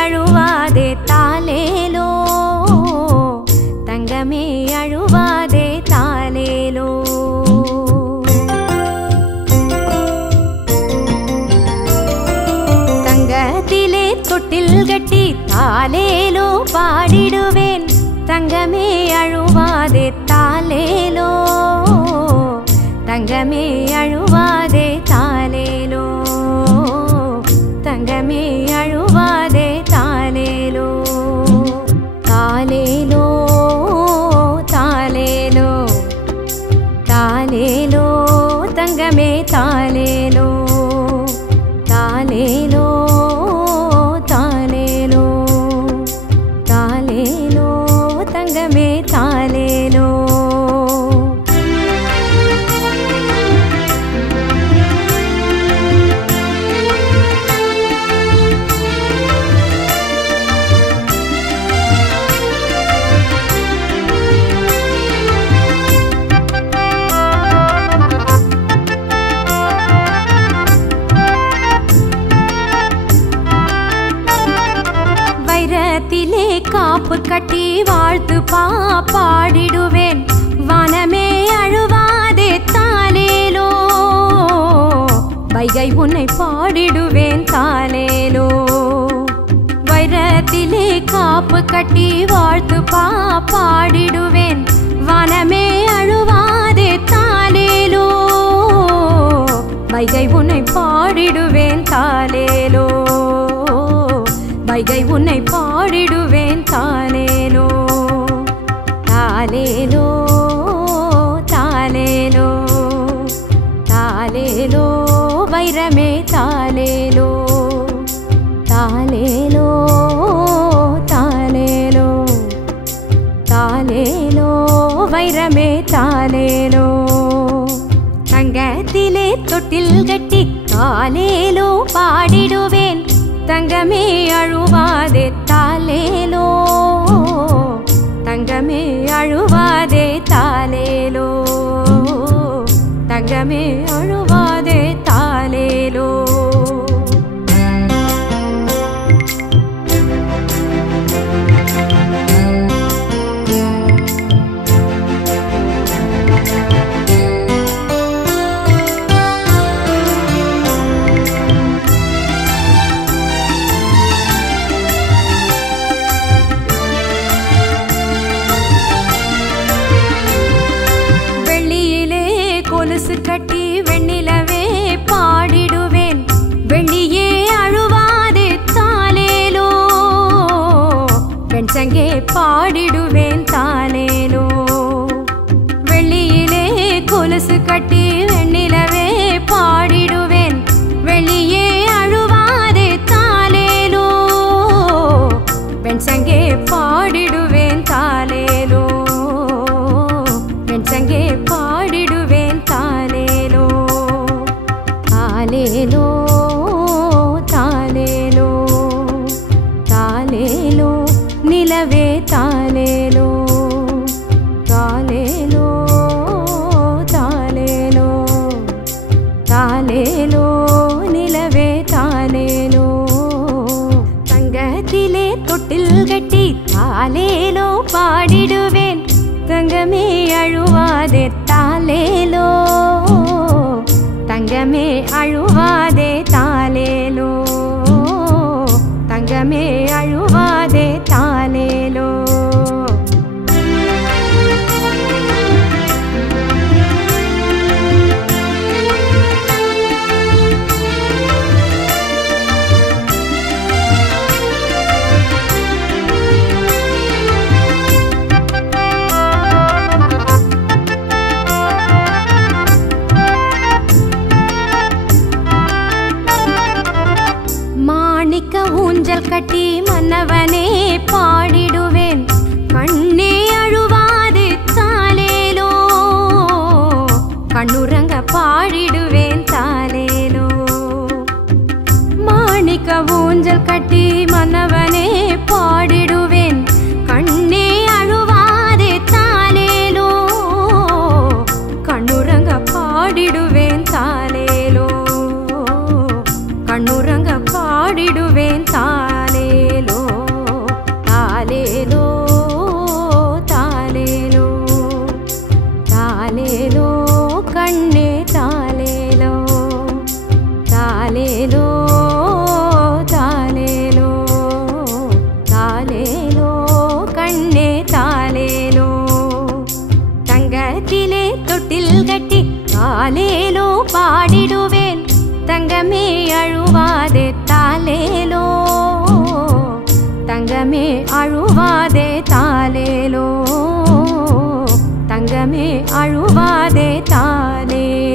அழுவாதே தாலேலோ தங்கமே அழுவாதே தாலேலோ தங்கத்திலே தொட்டில் கட்டி தாலேலோ பாடிடுவேன் தங்கமே அழுவாதே தாலேலோ தங்கமே அழுவாதே தாலேலோ தங்கமே அழுவாதே தாலேலோ தாலேலோ தாலேலோ தாலேலோ தங்கமே தாலேலோ தாலேலோ தாலேலோ தாலேலோ தங்கமே தாலேலோ வைரத்திலே காப்பு கட்டி வாழ்த்து பாடிடுவேன் வானமே அழுவாதே தாலேலோ வைகை உன்னை பாடிடுவேன் தாலேலோ வைரத்திலே காப்பு கட்டி வாழ்த்து பாடிடுவேன் வானமே அழுவாதே தாலேலோ வைகை உன்னை பாடிடுவேன் தாலேலோ வைகை உன்னை பாடிடுவேன் தாலேலோ தாலேலோ தாலேலோ தாலேலோ வைரமே தாலேலோ தாலேலோ தாலேலோ தாலேலோ வைரமே தாலேலோ தங்கத்திலே தொட்டில் கட்டி தாலேலோ பாடிடுவேன் தங்கமே அழுவாதே தாலேலோ தங்கமே அழுவாதே தாலேலோ தங்கமே அழுவாதே தாலேலோ கொலுசு கட்டி வெண்ணிலவே பாடிடுவேன் வெள்ளியே அழுவாதே தாலேலோ வெண்சங்கே பாடிடுவேன் தாலேலோ வெள்ளியிலே கொலுசு கட்டி வெண்ணிலவே பாடிடுவேன் வெள்ளியே அழுவாதே தாலேலோ வெண்சங்கே பாடிடுவேன் தாலேலோ வெண்சங்கே பாடிடுவேன் தாலேலோ தாலேலோ தாலேலோ தாலேலோ நிலவே தாலேலோ தாலேலோ தாலேலோ தாலேலோ நிலவே தாலேலோ தங்கத்திலே தொட்டில் கட்டி தாலேலோ பாடிடுவேன் தங்கமே அழுவாதே தாலேலோ தங்கமே அழுவாதே தாலேலோ தங்கமே அழுவாதே தாலேலோ ஊஞ்சல் கட்டி மன்னவனே பாடிடுவேன் கண்ணே அழுவாது தாலேலோ கண்ணுறங்க பாடிடுவேன் தாலேலோ மாணிக்க ஊஞ்சல் கட்டி மன்னவனே பாடிடுவேன் கண்ணே அழுவாது தாலேலோ கண்ணுறங்க பாடிடுவேன் தாலேலோ கண்ணுறங்க பாடிடுவேன் தாலேலோ தங்கமே அழுவாதே தாலேலோ தங்கமே அழுவாதே தாலேலோ